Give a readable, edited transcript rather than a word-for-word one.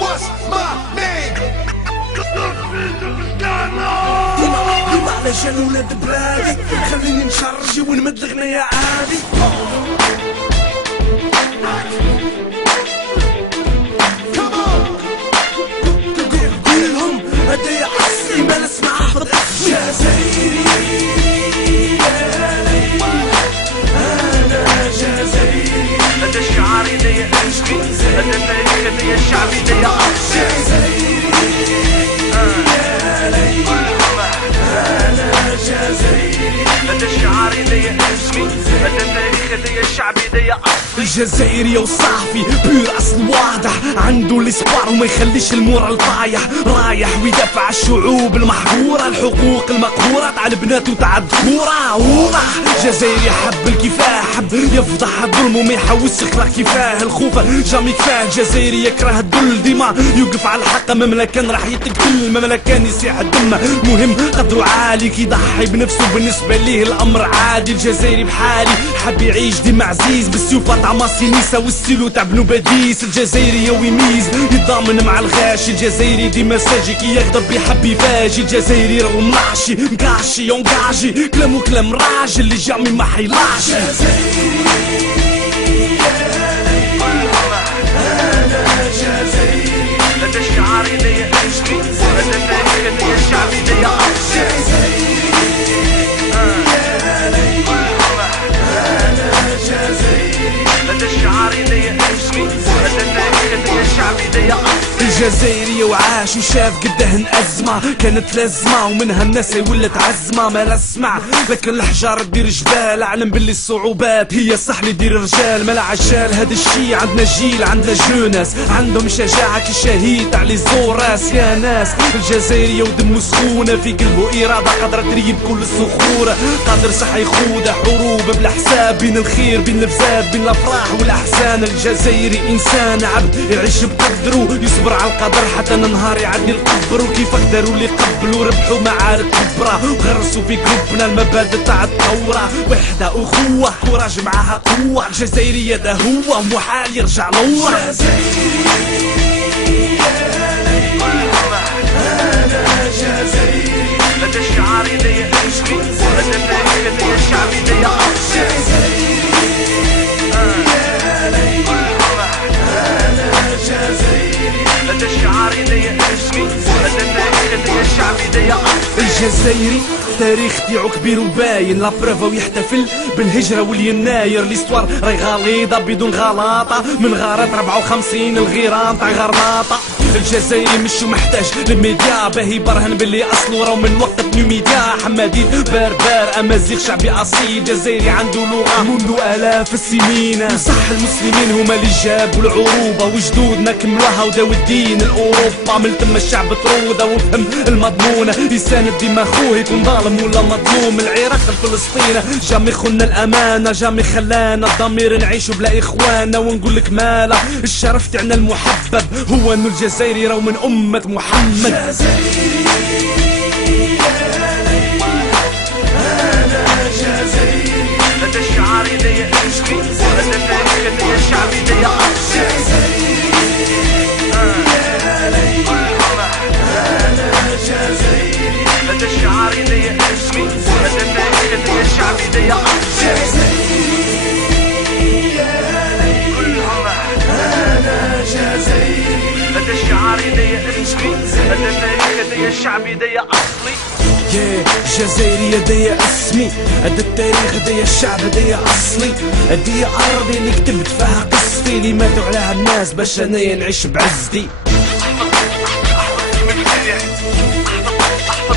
What's my name? ديما علشان ولاد بلادي خليني نشرجي ونمد الغنية عادي. قولهم هدايا أصلي ما نسمع حفظ جزائري. أنا جزائري. هذا شعاري ديا أسمي، هذا تاريخ ديا الشعبي ديا جزائري. أنا جزائري. هذا شعاري ديا أسمي، هذا تاريخ ديا الشعبي ديا الجزائري وصافي بير اصل واضح، عنده الاسبار وما يخليش المورال طايح، رايح ويدافع على الشعوب المحقوره، الحقوق المقهوره تاع البنات وتاع الذكوره. واضح جزائري حب الكفاح، حب يفضح الظلم وما يحوسش يكره كفاه، الخوف جامي كفاه. الجزائري يكره الذل ديما يوقف على الحق، مهما كان راح يتقتل، مهما كان يسيح الدم. مهم قدره عالي كي يضحي بنفسه، بالنسبه ليه الامر عادي. الجزائري بحالي حب يعيش ديما عزيز بالسيوفه تاع ماسينيسا والستيلو تاع بنو باديس. الجزائري ويميز يتضامن مع الغاشي، الجزائري ديما ساجي كي يغضب يحب يفاجي. الجزائري راهو منعشي مكاشي يونكاجي، كلامو كلام راجل اللي جامي ما حيلاش. هذا شعاري ديا أسمي، هذا تاريخ ديا الشعبي ديا الجزائري وعاش وشاف قدهن أزمة كانت لازمة، ومنها الناس ولت عزمة ما نسمع. لكن الحجارة دير جبال، أعلم باللي الصعوبات هي الصح اللي دير الرجال. ملا عجال هذا الشي، عندنا جيل عندنا جوناس عندهم شجاعة كالشهيد تاع لي زوراس. يا ناس الجزائري ودمو سخونة، في قلبه إرادة قادرة تريب كل الصخورة، قادر صح يخوض حروب بلا حساب بين الخير بين الفساد بين الأفراح والأحزان. الجزائري إنسان عبد يعيش بقدره، يصبر على القدر حتى نهار يعدي القبر. وكيف قدروا اللي قبلوا ربحوا معارك كبرى، وغرسوا في قلوبنا المبادئ تاع الثورة. وحدة أخوة كوراج معاها قوة، الجزائري هذا هو محال يرجع لورا. أنا جزائري. هذا شعاري ديا أسمي، هذا تاريخ ديا الشعبي ديا هذا شعاري ديا أسمي، هذا تاريخ ديا الشعبي ديا الجزائري التاريخ تاعو كبير وباين، لا بروفا ويحتفل بالهجرة واليناير. ليستوار راهي غليظة بدون غلاطة، من غارات 54 الغيران تاع غرناطة. الجزائري مش محتاج للميديا باهي يبرهن باللي اصله راهو من وقت نيو ميديا. حمادين بربر امازيغ شعبي اصيل، جزائري عنده لغة منذ الاف السنين. صح المسلمين هما اللي جابوا العروبة، وجدودنا كملوها وداو الدين الاوروبا. من تم الشعب طرودة وفهم المضمونة، يساند ديما خوه يكون ظالم ولا مظلوم. العراق الفلسطين جامي خلنا الامانة، جامي خلانا الضمير نعيشو بلا اخوانا. ونقول لك مالا الشرف تاعنا المحبب هو انه الجزائري راهو من امة محمد. هذا شعاري ديا أسمي، هذا تاريخ ديا الشعبي ديا هذا شعاري ديا أسمي، هذا تاريخ ديا الشعبي ديا هذا شعاري ديا أسمي، هذا تاريخ ديا الشعبي ديا أصلي. يا جزائري هدايا اسمي، هذا التاريخ هدايا الشعب هدايا اصلي. هدية ارضي اللي كتبت فيها قصتي، اللي ماتوا عليها الناس باش انايا نعيش بعزتي. احفظ